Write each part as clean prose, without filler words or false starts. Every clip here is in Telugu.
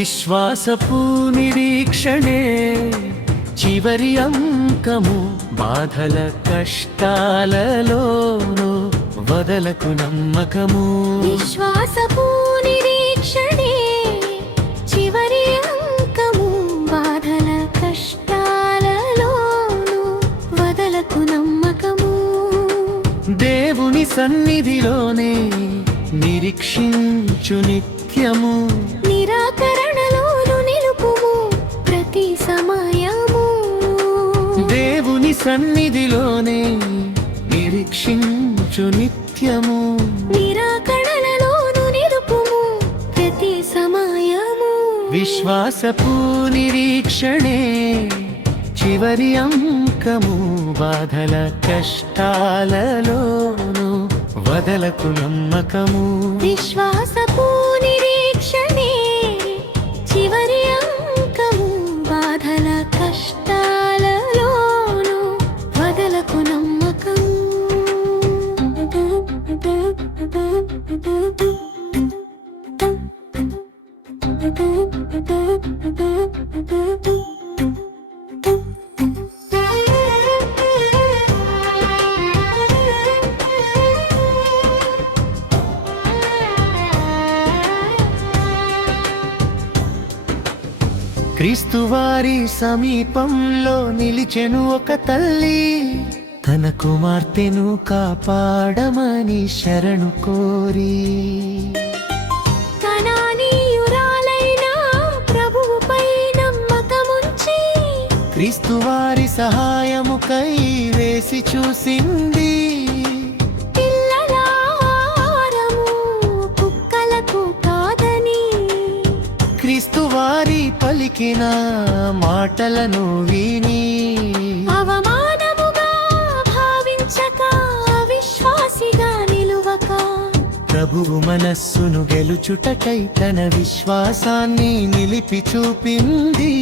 విశ్వాసపు నిరీక్షణే చివరి అంకము, బాధల కష్టాలలోనూ వదలకు నమ్మకము. విశ్వాసపు నిరీక్షణే చివరి అంకము, బాధల కష్టాలలోనూ వదలకు నమ్మకము. దేవుని సన్నిధిలోనే నిరీక్షించు నిత్యము, నిరాకరణలోను నిలుపుము ప్రతి సమయము. దేవుని సన్నిధిలోనే నిరీక్షించు నిత్యము, నిరాకరణలోను నిలుపుము ప్రతి సమయము. విశ్వాసపు నిరీక్షణే చివరి అంకము, బాధల కష్టాలలోను వదలకు నమ్మకము. విశ్వాసపు నిరీక్షణే చివరి అంకము, బాధల కష్టాలలోను వదలకు నమ్మకము. క్రీస్తువారి సమీపంలో నిలిచెను ఒక తల్లి, తన కుమార్తెను కాపాడమని శరణు కోరి. కనానీయురాలైన ప్రభువుపై నమ్మకముంచి క్రీస్తువారి సహాయముకై వేసి చూసింది. పిల్లల ఆహారము కుక్కలకు కాదని క్రీస్తువారి పలికిన మాటలను విని అవమానముగా భావించక విశ్వాసిగా నిలువక ప్రభువు మనస్సును గెలుచుటకై తన విశ్వాసాన్ని నిలిపి చూపింది.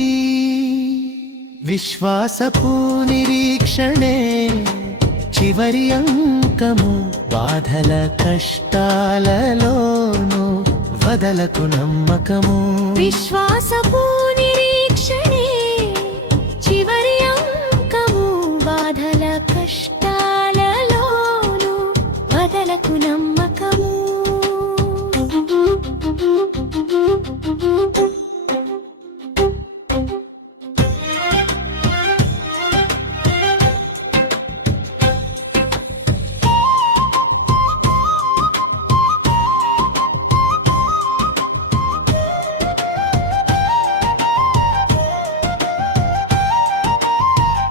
విశ్వాసపు నిరీక్షణే చివరి అంకము, బాధల కష్టాలలోను వదలకు నమ్మకము. విశ్వాసపు నిరీక్షణే చివరి అంకము, బాధల కష్టాలలోను వదలకు నమ్మకము.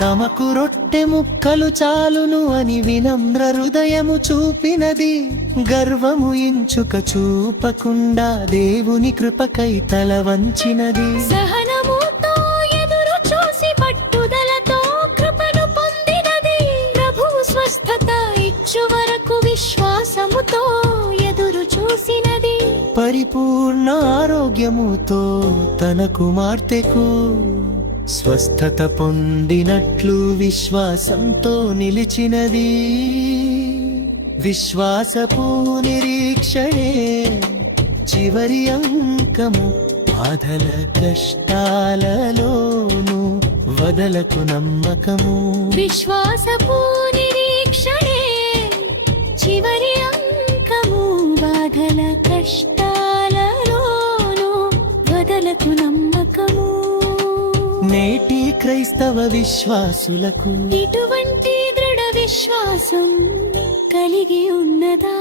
తమకు రొట్టె ముక్కలు చాలును అని వినమ్ర హృదయము చూపినది. గర్వము ఇంచుక చూపకుండా దేవుని కృపకై తల వంచినది. సహనముతో ఎదురు చూసి పట్టుదలతో కృపను పొందినది. ప్రభువు స్వస్థత ఇచ్చు వరకు విశ్వాసముతో ఎదురు చూసినది. పరిపూర్ణ ఆరోగ్యముతో తన కుమార్తెకు స్వస్థత పొందినట్లు విశ్వాసంతో నిలిచినది. విశ్వాసపు నిరీక్షణే చివరి అంకము, బాధల కష్టాలలోను వదలకు నమ్మకము. విశ్వాసపు నిరీక్షణే చివరి అంకము, బాధల కష్టాలలోను వదలకు నమ్మకము. నేటి క్రైస్తవ విశ్వాసులకు ఇటువంటి దృఢ విశ్వాసం కలిగి ఉన్నదా?